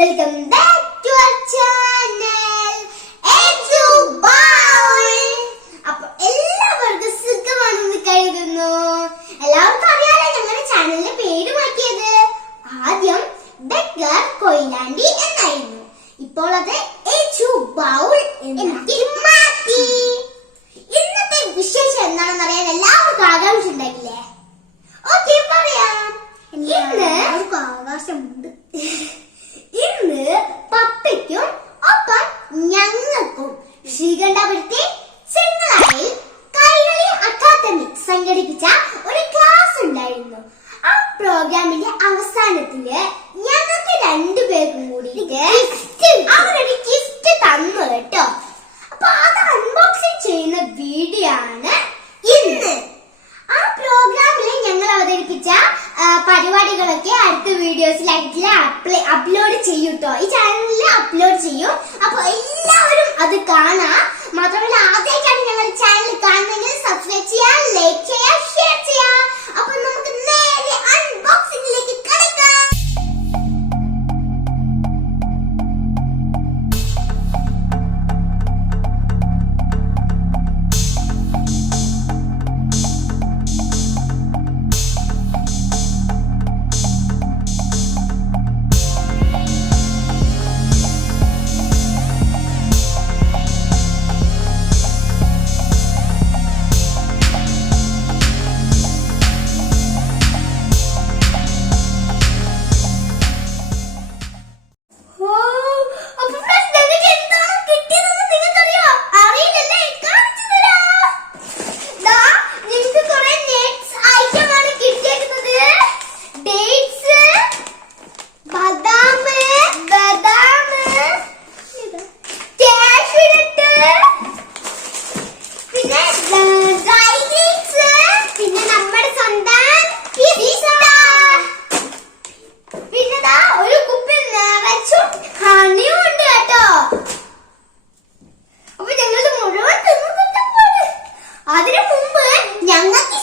Welcome back to our channel. അപ്പോൾ എല്ലാവർക്കും സുഖമാണെന്ന് കരുതുന്നു. എല്ലാവർക്കും അറിയാലോ ഞങ്ങളുടെ ചാനലിന്റെ പേര് മാറ്റിയത്. ആദ്യം ബെക്കർ കൊയിലാണ്ടി എന്നായിരുന്നു. ഇപ്പോൾ അത് ബൗൾ എന്നാക്കി മാറ്റി. ഇന്നത്തെ വിശേഷം എന്താണെന്ന് അറിയാൻ എല്ലാവർക്കും ആകാംക്ഷ ഉണ്ടായില്ലേ? ഓക്കെ, പറയാം. ഇന്ന് പപ്പയ്ക്കും ഒപ്പം ഞങ്ങൾക്കും ശ്രീകണ്ഠപുരത്തെ ചെങ്ങളായിൽ കൈകളി അക്കാദമി സംഘടിപ്പിച്ച ഒരു ക്ലാസ് ഉണ്ടായിരുന്നു. ആ പ്രോഗ്രാമിന്റെ അവസാനത്തില് ഞങ്ങൾക്ക് രണ്ടുപേർക്കും കൂടിയിട്ട് അവരൊരു ഗിഫ്റ്റ് തന്നു കേട്ടോ. അപ്പൊ അത് അൺബോക്സിംഗ് ചെയ്യുന്ന വീഡിയോ ആണ് ഇന്ന്. ആ പ്രോഗ്രാമിൽ ഞങ്ങൾ അവതരിപ്പിച്ച പരിപാടികളൊക്കെ അടുത്ത വീഡിയോസിലായിട്ട് അപ്ലോഡ് ചെയ്യും കേട്ടോ. ഈ ചാനലിൽ അപ്ലോഡ് ചെയ്യും. അപ്പൊ എല്ലാവരും അത് കാണാം. മാത്രമല്ല, ആദ്യമായിട്ടാണ് ഞങ്ങളുടെ ചാനൽ കാണുന്നെങ്കിൽ സബ്സ്ക്രൈബ് ചെയ്യാ, ലൈക്ക് ചെയ്യാ, ഷെയർ ചെയ്യാ. അപ്പൊ നമുക്ക് നേരെ അൺബോക്സിംഗിലേക്ക് കടക്കാം. അതിനു മുമ്പ് ഞങ്ങൾക്ക്